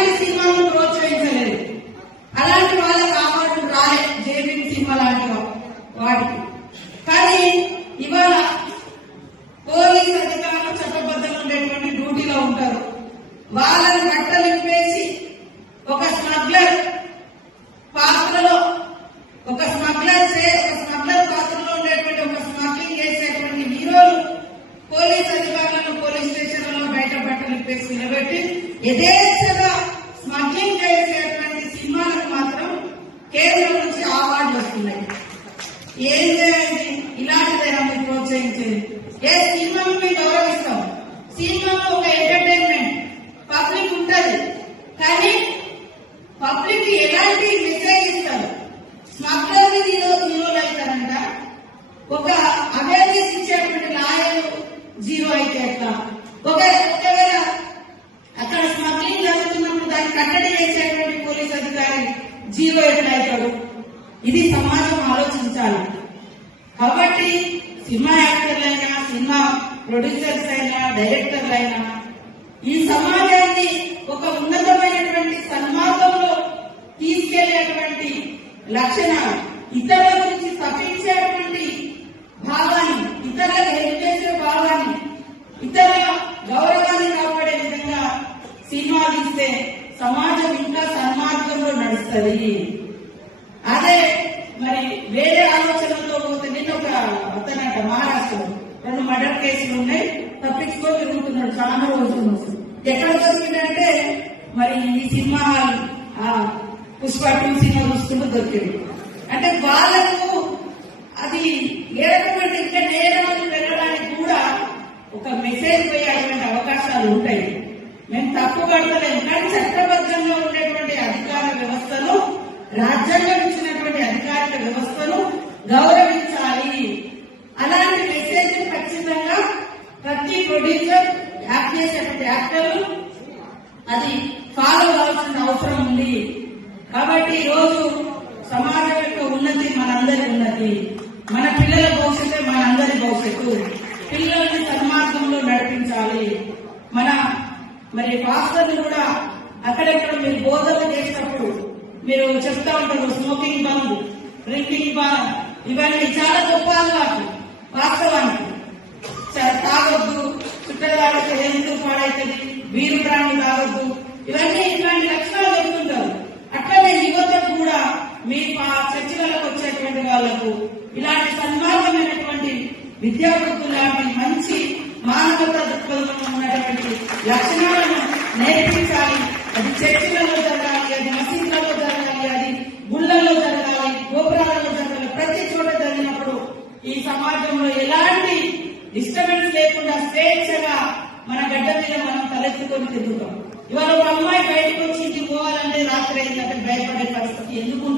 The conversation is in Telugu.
అలాంటి సినిమాలను ప్రోత్సహించలేదు. అలాంటి వాళ్ళకి అవార్డు రాలే జేబీఎం సినిమా లాంటి వాటికి. కానీ ఇవాళ పోలీస్ అధికారులు చట్టబద్ధంగా ఉండేటువంటి డ్యూటీలో ఉంటారు. వాళ్ళని బట్టలు ఇప్పేసి ఒక స్మగ్లర్ పాత్రలో ఒక స్మగ్లర్ పాత్రలో ఉండేటువంటి ఒక స్మగ్లింగ్ చేసేటువంటి హీరోలు పోలీస్ అధికారులను పోలీస్ స్టేషన్లలో బయట బట్టలు ఇప్పేసి నిలబెట్టి యథేచ్ఛగా స్మగ్లింగ్ చేసేటువంటి సినిమాలకు మాత్రం కేంద్రం నుంచి అవార్డులు వస్తున్నాయి. ఏం చేయాలి? ఇలాంటిదైనా మీరు ప్రోత్సహించేది? ఏ సినిమాను మేము గౌరవిస్తాం. సినిమాలో ఒక ఎంటర్టైన్మెంట్ పబ్లిక్ ఉంటది, కానీ పబ్లిక్ ఎలాంటి మెసేజ్ ఇస్తారు? స్మగ్లర్ హీరోలు అవుతారంట. ఒక అవేర్నెస్ ఇచ్చేటువంటి లాయర్ జీరో అయితే ఎట్లా? ఒకవేళ అక్కడ స్మగ్లింగ్ జరుగుతున్నప్పుడు దాన్ని కట్టడి చేసేటువంటి పోలీస్ అధికారి జీరో ఎట్లా అవుతాడు? ఇది సమాజం ఆలోచించాలి. కాబట్టి సినిమా యాక్టర్లైనా, సినిమా ప్రొడ్యూసర్స్ అయినా, డైరెక్టర్లైనా ఈ సమాజాన్ని ఒక ఉన్నతమైనటువంటి సన్మార్గంలో తీసుకెళ్లేటువంటి లక్షణాలు, ఇతరుల గురించి తప్పించేటువంటి భావాన్ని, ఇతరులకు హెల్ప్ చేసే భావాన్ని, ఇతరుల గౌరవాన్ని కాపాడే విధంగా సినిమా తీస్తే సమాజం ఇంకా సన్మార్గంలో నడుస్తుంది. అదే మరి వేరే ఆలోచనలతో పోతే, నిన్న ఒక అతనట మహారాష్ట్రలో 2 మర్డర్ కేసులు ఉన్నాయి, తప్పించుకో తిరుగుతున్నాడు చాలా రోజులు. ఎక్కడ దొరికిందంటే మరి ఈ సినిమా పుష్ప 2 సినిమా చూసుకుంటూ దొరికింది. అంటే వాళ్ళకు అది ఏ రకమైన ఇంకా నేరాలు పెరగడానికి కూడా ఒక మెసేజ్ పోయేటువంటి అవకాశాలు ఉంటాయి. మేము తప్పు పడతలేము, కానీ చట్టబద్ధంగా ఉండేటువంటి అధికార వ్యవస్థను, రాజ్యాంగం ఇచ్చినటువంటి అధికారిక వ్యవస్థను గౌరవించాలి. అలాంటి మెసేజ్ ఖచ్చితంగా ప్రతి ప్రొడ్యూసర్, యాక్ట్ చేసేటువంటి యాక్టర్లు అది ఫాలో అవ్వాల్సిన అవసరం ఉంది. కాబట్టి ఈ రోజు సమాజం యొక్క ఉన్నతి మనందరి ఉన్నతి, మన పిల్లల భవిష్యత్తే మనందరి భవిష్యత్తు. పిల్లల్ని సన్మార్గంలో నడిపించాలి. మరి పాస్టర్లు కూడా అక్కడెక్కడ మీరు బోధన చేసినప్పుడు మీరు చెప్తా ఉంటారు, స్మోకింగ్ బంద్, డ్రింకింగ్ బంద్, ఇవన్నీ చాలా గొప్ప అలవాటు. వాస్తవానికి తాగొద్దు, చుట్టదాలకు హెల్త్ పాడైతుంది, వీరు ప్రాణి తాగొద్దు, ఇవన్నీ ఇట్లాంటి లక్షణాలు చెప్తుంటారు. అట్లనే యువతకు కూడా మీ చర్చలకు వచ్చేటువంటి వాళ్లకు ఇలాంటి సన్మార్గమైనటువంటి విద్యార్థులు లాంటి మంచి మానవతా దృక్పథంలో ఉన్నటువంటి లక్షణాలను నేర్పించాలి. అది చర్చలలో జరగాలి, అది మసీదులలో జరగాలి, అది గుళ్లలో జరగాలి, గోపురాలలో జరగాలి. ప్రతి చోట జరిగినప్పుడు ఈ సమాజంలో ఎలాంటి డిస్టర్బెన్స్ లేకుండా స్వేచ్ఛగా మన గడ్డ మీద మనం తలెత్తుకొని తిరుగుతాం. ఇవాళ ఒక అమ్మాయి బయటకు వచ్చి ఇంటికి పోవాలంటే రాత్రి అయిందంటే భయపడే పరిస్థితి ఎందుకు?